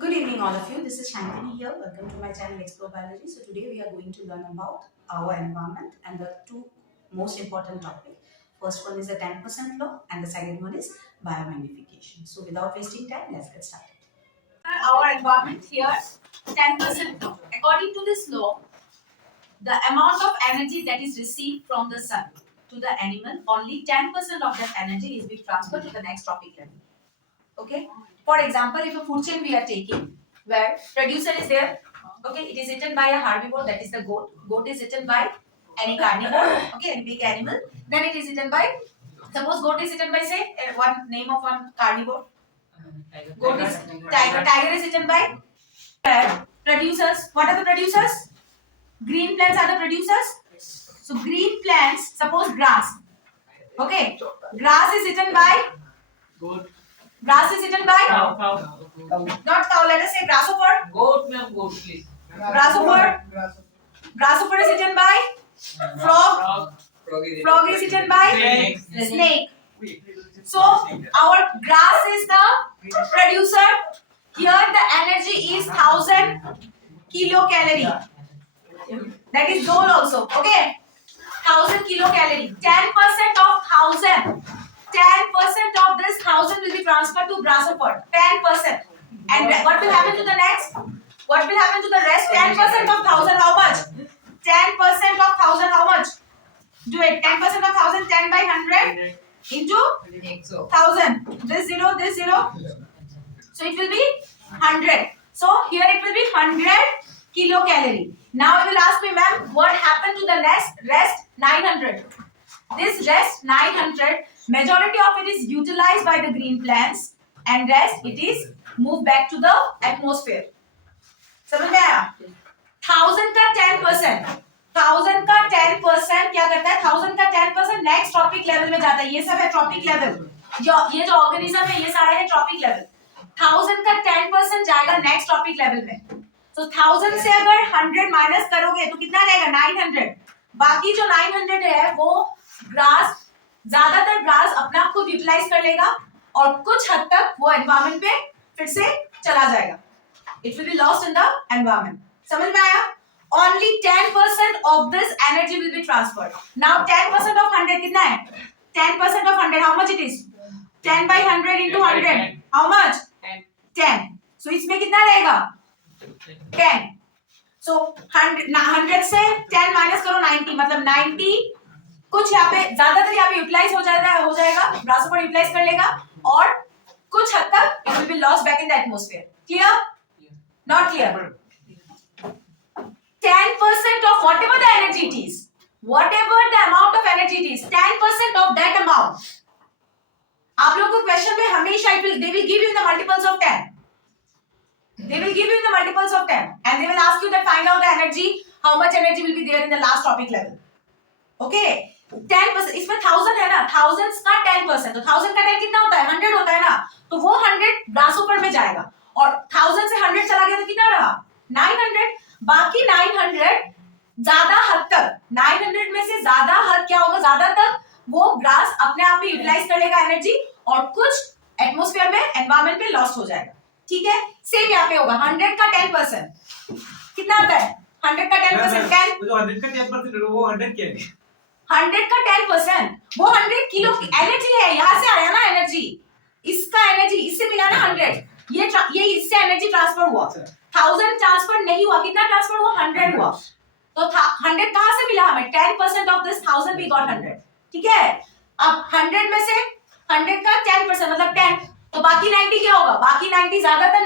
Good evening, all of you. This is Shankini here. Welcome to my channel Explore Biology. So today we are going to learn about our environment and the two most important topics. First one is the 10% law and the second one is biomagnification. So without wasting time, let's get started. Our environment here, 10% law. According to this law, the amount of energy that is received from the sun to the animal, only 10% of that energy is being transferred to the next trophic level. Okay? For example, if a food chain we are taking, where producer is there, okay, it is eaten by a herbivore, that is the goat. Goat is eaten by any carnivore, okay, any big animal. Then it is eaten by, suppose goat is eaten by, say, one name of one carnivore. Goat is tiger. Tiger is eaten by producers. What are the producers? Green plants are the producers. So green plants, suppose grass. Okay, grass is eaten by. Grass is eaten by. Not cow. Let us say grasshopper. Goat, ma'am, goat, please. Grasshopper. Grasshopper is eaten by. Frog. Frog is eaten by. Snake. So our grass is the producer. Here the energy is 1000 kilocalorie. That is dole also. Okay. 1000 kilocalorie. 10% of 1000. 10% of this 1000 will be transferred to grasshopper. 10%. And what will happen to the next? What will happen to the rest? 10% of 1000. How much? 10% of 1000. How much? Do it. 10% of 1000. 10 by 100 into 1000. This 0, this 0. So it will be 100. So here it will be 100 kilocalorie. Now you will ask me, ma'am, what happened to the rest 900? This rest 900, majority of it is utilized by the green plants and rest it is moved back to the atmosphere. समझ में आया? 1000 का 10%, 1000 का 10% क्या करता है? 1000 का 10% next trophic level में जाता है. ये सब है ट्रॉपिक लेवल. ये जो ऑर्गेनिज्म है ये सारे है ट्रॉपिक लेवल. 1000 का 10% जाएगा नेक्स्ट ट्रॉपिक लेवल में. तो 1000 से अगर 100 माइनस करोगे तो कितना रहेगा? 900. बाकी जो 900 है वो ग्रास, ज्यादातर ग्रास अपना खुद यूटिलाइज कर लेगा और कुछ हद तक वो एनवायरमेंट पे फिर से चला जाएगा. It will be lost in the environment. समझ में आया? Only 10% of this energy will be transferred. Now 10% of 100 कितना है? 10% of 100 how much it is? 10 by 100 into 100 how much? 10. So इसमें कितना रहेगा? 10. So 100 से 10 माइनस करो 90 मतलब 90. कुछ यहाँ पे ज्यादातर यहाँ पे यूटिलाइज हो जाएगा ग्रासहोपर यूटिलाइज कर लेगा और कुछ हद तक it will be lost back in the atmosphere. Clear? Not clear? 10% of whatever the energy it is, whatever the amount of energy it is, 10% of that amount. आप लोगों को क्वेश्चन में हमेशा they will give you the multiples of 10. They will give you the multiples of 10 and they will ask you to find out the energy, how much energy will be there in the last topic level. Okay, 10%. इसमें 1000 है ना, 1000 का 10%, तो 1000 का 10 कितना होता है? 100 होता है ना, तो वो 100 ग्रासहोपर में जाएगा और 1000 से 100 चला गया तो कितना रहा? 900. बाकी 900 ज्यादा हद तक, 900 में से ज्यादा हद क्या होगा? ज्यादा तक वो ग्रास अपने आप में यूटिलाइज कर लेगा एनर्जी और कुछ एटमॉस्फेयर में एनवायरमेंट में लॉस्ट हो जाएगा. ठीक है, सेम यहाँ पे होगा. 100 का 10% कितना आता है? 100 का 10% 10. जो 100 का 10% वो 100 क्या है? 100 का 10% वो 100 किलो एनर्जी है. यहाँ से आया ना एनर्जी, इसका एनर्जी इससे मिला ना 100. ये इससे एनर्जी ट्रांसफर हुआ. 1000 ट्रांसफर नहीं हुआ. कितना ट्रांसफर हुआ? 100 हुआ. तो 100 कहाँ से मिला हमें? 10% ऑफ दिस 1000 वी गॉट 100. ठीक है, अब 100 में से 100 का 10% मतलब 10, तो बाकी 90 क्या होगा? बाकी 90 ज्यादातर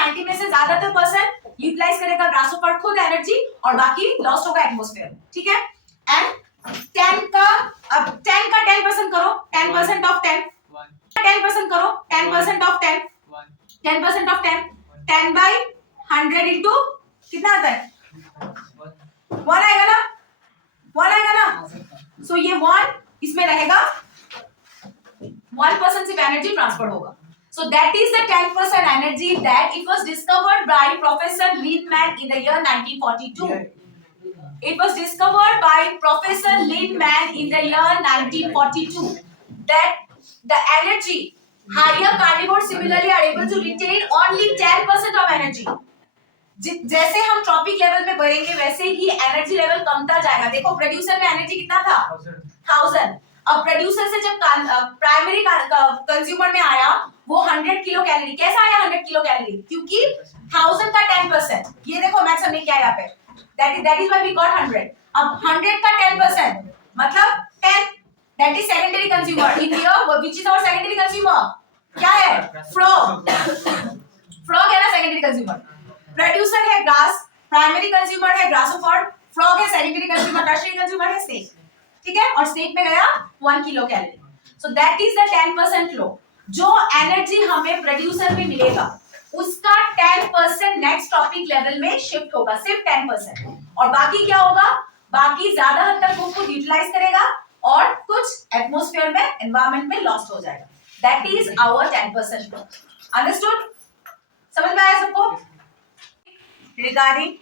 90 में से ज्यादातर परसेंट यूटिलाइज करेगा ग्रासहोपर खुद एनर्जी और बाकी लॉस्ट होगा एटमॉस्फेयर. ठीक है, एंड 10 का अब 10 का 10% करो. 10% ऑफ 10 10% करो. 10% ऑफ 10 10% ऑफ 10 10 by 100 into कितना आता है? 1 आएगा ना, 1 आएगा ना. सो ये 1 इसमें रहेगा, 1% सिर्फ एनर्जी ट्रांसफर होगा. So that is the 10% energy that it was discovered by Professor Lindemann in the year 1942. It was discovered by Professor Lindemann in the year 1942 that the energy higher carnivores similarly are able to retain only 10% जैसे हम trophic level में बढ़ेंगे वैसे ही energy level कमता जाएगा। देखो producer में energy कितना था 1000। अब प्रोड्यूसर से जब प्राइमरी कंज्यूमर में आया वो 100 किलो कैलोरी। कैसा आया 100 किलो कैलोरी? क्योंकि 1000 का 10%। ये देखो मैथ्स हमने क्या यहाँ पे that is why we got 100। अब 100 का 10% मतलब 10, that is secondary consumer in here, which is our secondary consumer? क्या है? frog है ना secondary consumer। प्रोड्यूसर है ग्रास, प्राइमरी कंज्यूमर है ग्रासोफर, फ्रॉग है सेकेंडरी कंज्यूमर, टर्शियरी कंज्यूमर है स्नेक। ठीक है, और स्नेक में गया 1 kilo calorie. So that is the 10% लो। जो एनर्जी हमें प्रोड्यूसर में मिलेगा उसका 10% नेक्स्ट टॉपिक लेवल में शिफ्ट होगा, सिर्फ 10%। और बाकी क्या होगा? बाकी ज्यादा हद तक वो खुद यूटिलाइज करेगा और कुछ एटमॉस्फेयर में एनवायरनमेंट में लॉस्ट हो जाएगा। That is our 10% low. Understood? समझ में आया सबको? Regarding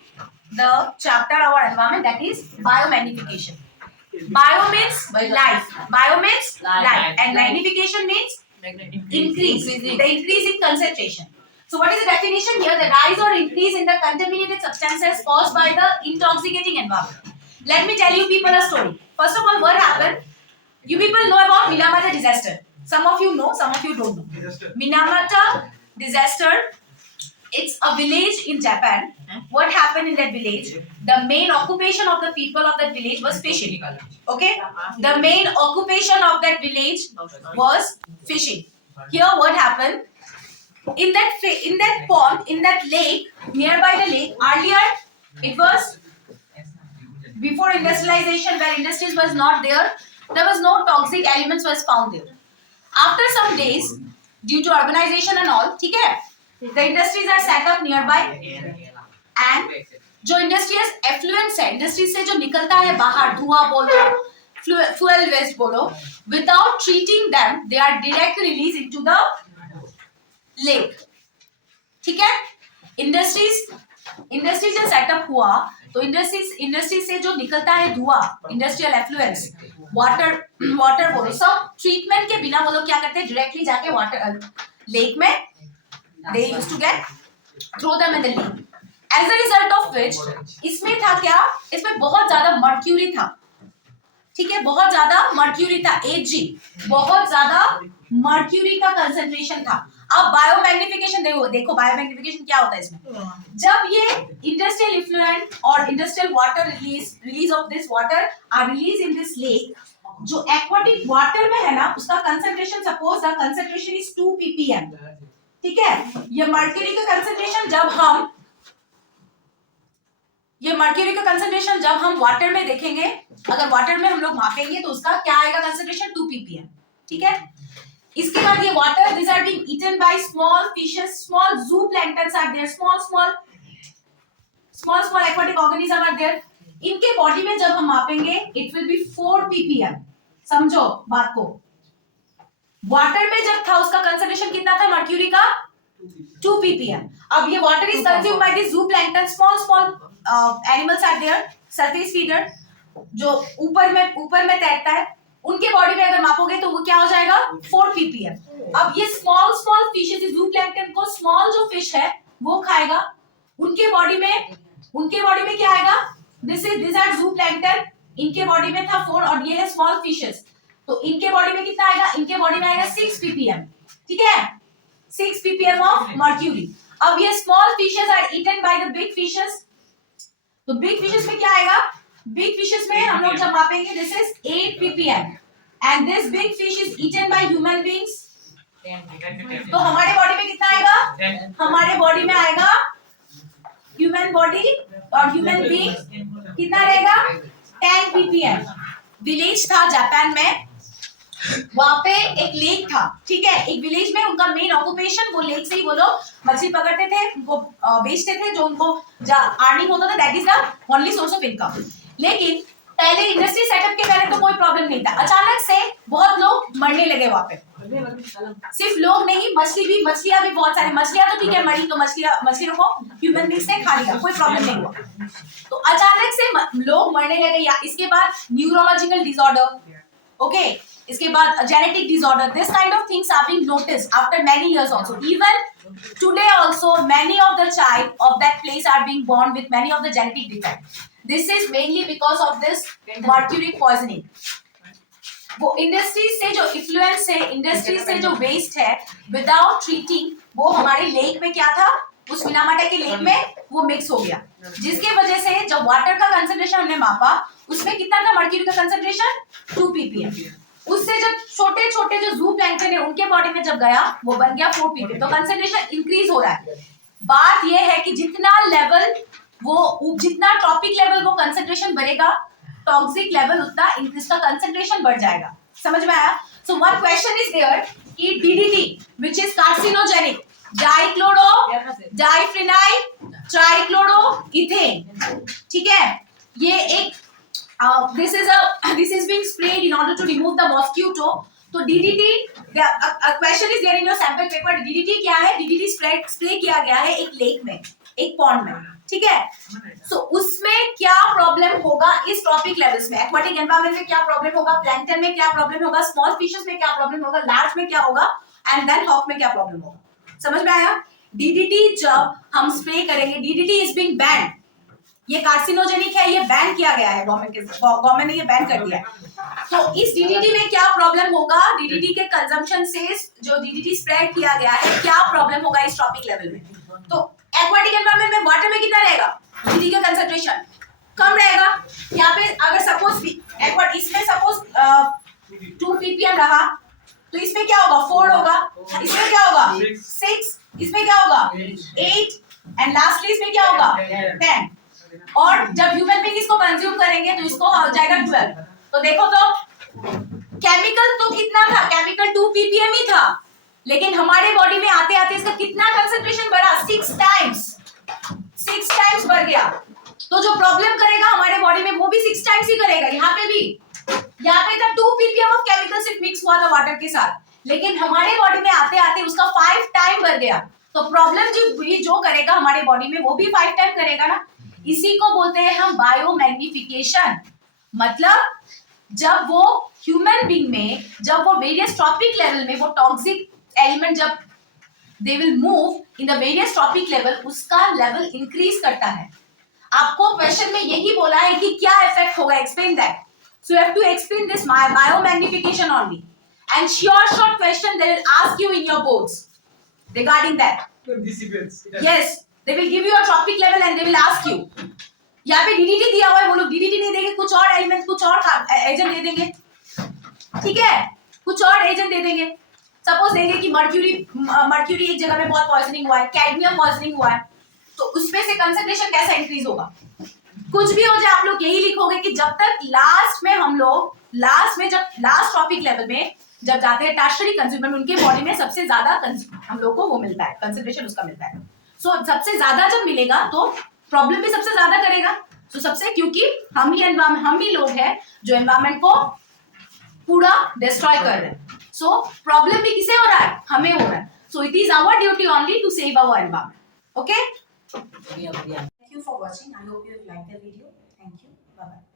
the chapter our environment, that is biomagnification. Bio means life. Bio means life, and magnification means increase. The increase in concentration. So what is the definition here? The rise or increase in the contaminated substances caused by the intoxicating environment. Let me tell you people a story. First of all, what happened? You people know about Minamata disaster. Some of you know, some of you don't know. Minamata disaster. It's a village in Japan. What happened in that village? The main occupation of the people of that village was fishing. Okay? The main occupation of that village was fishing. Here what happened? In that pond, in that lake, nearby the lake, earlier it was before industrialization, where industries was not there, there was no toxic elements was found there. After some days, due to urbanization and all, ठीक है? The industries are set up nearby, and जो industries effluence है, industries से जो निकलता है बाहर, धुआं बोलो, फ्यूल वेस्ट बोलो, without treating them they are direct release into the lake. ठीक है, इंडस्ट्रीज जब सेटअप हुआ तो इंडस्ट्री से जो निकलता है धुआं, इंडस्ट्रियल एफ्लुएंस, वाटर बोलो, सब ट्रीटमेंट के बिना वो लोग क्या करते हैं? डायरेक्टली जाके वाटर लेक में they used to get throw them in the lake. As a result of which, इसमें था क्या? इसमें बहुत ज्यादा मर्क्यूरी था। ठीक है, बहुत ज्यादा मर्क्यूरी था, Hg, बहुत ज्यादा मर्क्यूरी का कंसंट्रेशन था। अब बायोमैग्निफिकेशन देखो बायोमैग्निफिकेशन क्या होता है इसमें? जब ये इंडस्ट्रियल इफ्लुएंट और industrial water release of this water are release in this lake, जो एक्वाटिक वाटर में है ना उसका concentration, suppose the concentration is 2 ppm। ठीक है, ये मर्क्यूरी का कंसंट्रेशन जब हम वाटर में देखेंगे, अगर वाटर में हम लोग मापेंगे तो उसका क्या आएगा? Concentration 2 ppm। ठीक है, इसके बाद ये water, these are being eaten by small fishes, small zooplanktons are there, small aquatic organisms are there. इनके बॉडी में जब हम मापेंगे it will be 4 ppm। समझो बात को, वाटर में जब था उसका कंसंट्रेशन कितना था मर्क्यूरी का? 2 ppm। अब ये water is consumed by the zooplankton, small animals are there, surface feeder, जो ऊपर में तैरता है, उनके बॉडी में अगर मापोगे तो वो क्या हो जाएगा? 4 ppm। अब ये स्मॉल फिशेस, जूप्लैंक्टन को स्मॉल जो फिश है वो खाएगा, उनके बॉडी में क्या आएगा? दिस आर जूप्लैंक्टन, इनके बॉडी में था 4 और ये है स्मॉल फिशेस, तो इनके बॉडी में कितना आएगा? इनके बॉडी में आएगा 6 ppm। ठीक है, 6 ppm ऑफ मर्क्यूरी। अब ये small fishes are eaten by the big fishes, तो बिग फिशेस में क्या आएगा? बिग फिशेस में हम लोग जब मापेंगे this is 8 ppm and this big fish is eaten by human beings, तो हमारे बॉडी में कितना आएगा? हमारे बॉडी में आएगा ह्यूमन बॉडी और ह्यूमन बीइंग कितना रहेगा? 10 ppm। विलेज था जापान में, वहां पे एक लेक था। ठीक है, एक विलेज में उनका मेन ऑक्यूपेशन वो लेक से ही वो लोग मछली पकड़ते थे, उनको बेचते थे, जो उनको अर्निंग होता था, that is the only source of income. लेकिन पहले इंडस्ट्री सेटअप के पहले तो कोई प्रॉब्लम नहीं था, अचानक से बहुत लोग मरने लगे वहां पे। सिर्फ लोग नहीं, मछलियां भी बहुत सारी, मछलियां तो ठीक है मरी, तो मछलियों को ह्यूमन बीइंग्स ने खा लिया, कोई प्रॉब्लम नहीं हुआ। तो अचानक से लोग मरने लगे, या इसके बाद न्यूरोलॉजिकल डिसऑर्डर, ओके, इसके बाद genetic disorder, this kind of things are being noticed after many years also. Even Today also many of the child of that place are being born with many of the genetic defects. This is mainly because of this mercury poisoning. वो industries से जो influence है, industries से जो waste है, without treating वो हमारे lake में क्या था, उस मिनामाटा के लेक में वो मिक्स हो गया, जिसके वजह से जब वाटर का कंसंट्रेशन हमने मापा उसमें कितना था मर्क्यूरी का कंसंट्रेशन 2 ppm. उससे जब छोटे छोटे जो जू प्लैंक्टन है उनके बॉडी में जब गया वो बन गया 4 ppm. तो कंसंट्रेशन इंक्रीज हो रहा है. बात ये है कि जितना लेवल वो जितना टॉपिक लेवल वो कंसंट्रेशन बढ़ेगा, टॉक्सिक लेवल उतना इसका कंसंट्रेशन बढ़ जाएगा. समझ में आया? So one question is there कि DDT which is carcinogenic, dichloro diphenyl trichloroethane, ठीक है, ये एक this is being sprayed in order to remove the mosquito. तो DDT, a question is there in your sample paper. DDT क्या है? DDT spray किया गया है एक लेक में, एक पॉन्ड में, ठीक है. सो उसमें क्या प्रॉब्लम होगा इस टॉपिक लेवल्स में, एक्वाटिक एनवायरनमेंट में क्या प्रॉब्लम होगा, प्लैंक्टन में क्या प्रॉब्लम होगा, स्मॉल फिशेस में क्या प्रॉब्लम होगा, लार्ज में क्या होगा, एंड देन हॉक में क्या प्रॉब्लम होगा. समझ में आया? DDT जब हम स्प्रे करेंगे, DDT इज बीइंग बैंड, ये कार्सिनोजेनिक है, ये बैन किया गया है, गवर्नमेंट ने ये बैन कर दिया है. तो इस DDT में क्या प्रॉब्लम होगा, DDT के कंजम्पशन से जो DDT स्प्रेड किया गया है क्या प्रॉब्लम होगा इस टॉपिक लेवल में. तो एक्वाटिक एनवायरनमेंट में वाटर में कितना रहेगा, DDT का कंसंट्रेशन कम रहेगा. यहाँ पे अगर सपोज इसमें सपोज 2 ppm रहा तो इसमें क्या होगा 4 होगा, इसमें क्या होगा 6, इसमें क्या होगा 8 एंड लास्टली इसमें क्या होगा 10. और जब ह्यूमन बीइंग इसको कंज्यूम करेंगे तो इसको हो जाएगा 12. तो देखो तो केमिकल तो कितना था, केमिकल 2 ppm ही था, लेकिन हमारे बॉडी में आते आते इसका कितना कंसंट्रेशन बढ़ा, 6 टाइम्स बढ़ गया. तो जो प्रॉब्लम करेगा हमारे बॉडी में वो भी 6 टाइम्स ही करेगा. यहाँ पे भी, यहाँ पे था 2 ppm ऑफ केमिकल सिर्फ मिक्स हुआ था वाटर के साथ, लेकिन हमारे बॉडी में आते आते उसका 5 टाइम बढ़ गया. तो प्रॉब्लम जो करेगा हमारे बॉडी में वो भी 5 टाइम करेगा ना. इसी को बोलते हैं हम बायोमैग्निफिकेशन. मतलब जब वो ह्यूमन बीइंग में, जब वो वेरियस टॉपिक लेवल में वो टॉक्सिक एलिमेंट जब they will move in the various topic level, उसका लेवल इंक्रीज करता है. आपको क्वेश्चन में यही बोला है कि क्या इफेक्ट होगा, explain that. So you have to explain this biomagnification only, and short question they will ask you in your boards regarding that. Yes, they will give you a topic level and they will ask you. यहाँ पे DDT दिया हुआ है, वो लोग DDT नहीं देंगे, कुछ और एलिमेंट, कुछ और एजेंट दे देंगे, ठीक है, कुछ और एजेंट दे देंगे. सपोज देंगे कि मर्क्यूरी एक जगह में बहुत पॉइजनिंग हुआ है, कैडमियम पॉइजनिंग हुआ है, तो उसमें से कंसंट्रेशन कैसा इंक्रीज होगा. कुछ भी हो जाए आप लोग यही लिखोगे कि जब तक लास्ट में जब लास्ट टॉपिक लेवल में जब जाते हैं टर्शियरी कंज्यूमर, उनके बॉडी में सबसे ज्यादा हम लोग को वो मिलता है, कंसंट्रेशन उसका मिलता है. सो सबसे ज्यादा जब मिलेगा तो प्रॉब्लम भी सबसे ज्यादा करेगा. सो सबसे, क्योंकि हम ही लोग हैं जो एनवायरनमेंट को पूरा डिस्ट्रॉय कर रहे हैं. सो प्रॉब्लम भी किसे हो रहा है, हमें हो रहा है. So it is our duty only to save our environment. Okay, Thank you for watching. I hope you have liked the video. Thank you. Bye bye.